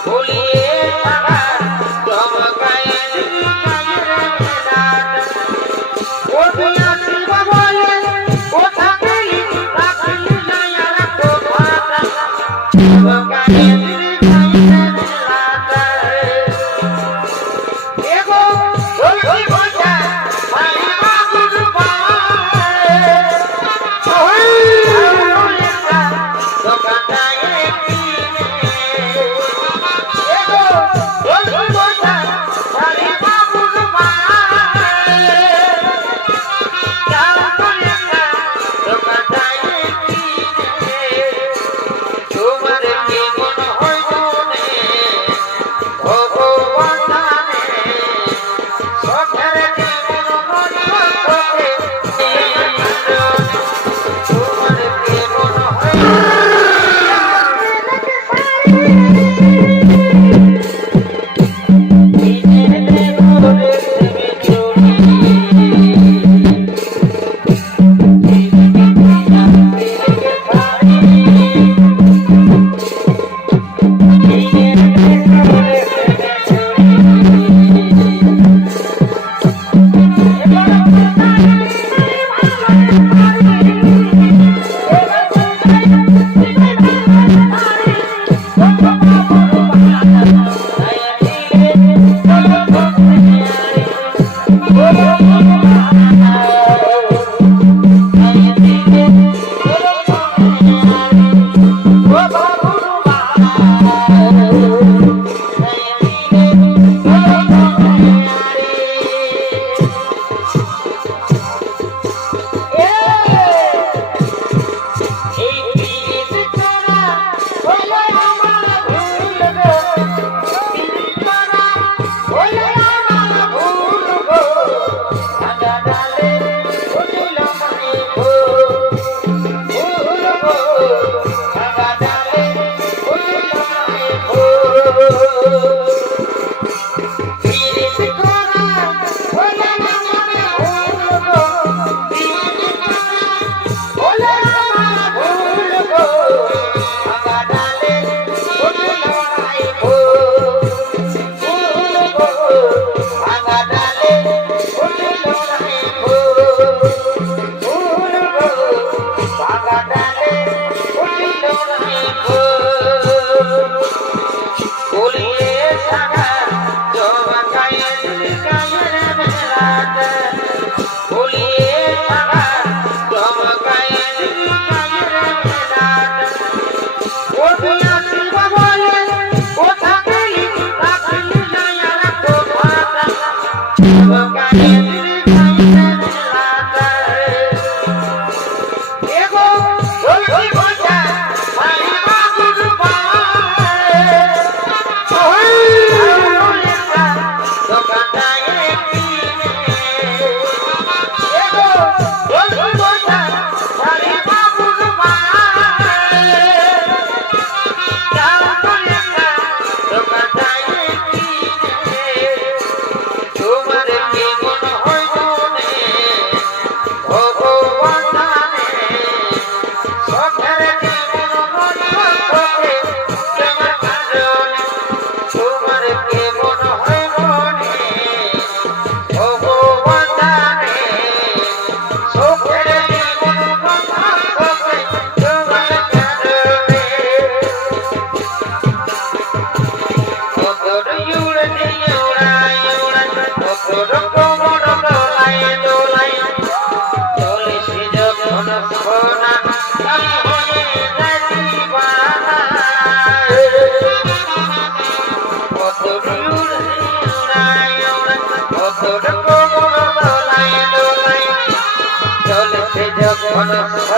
ভুলিয়ে সে যখন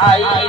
I.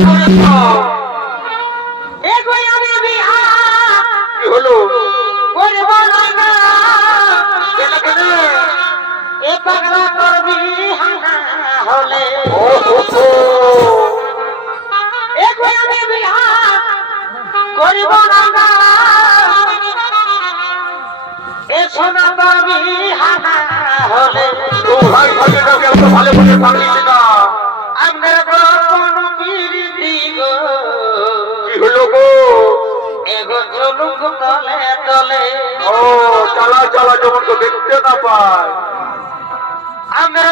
করে দাও। এগোই আমি বিহা কি হলো করব না কেন কেন এ পাগলা করবি হলে ও হো হো এগোই আমি বিহা করব না এ সোনা পাবি হলে তো ভালো করে পারলি ঝুলুকু। এগো ঝুলুকু তলে তলে। ও চালা চালা যেমন তো দেখতে না পায়। আমরা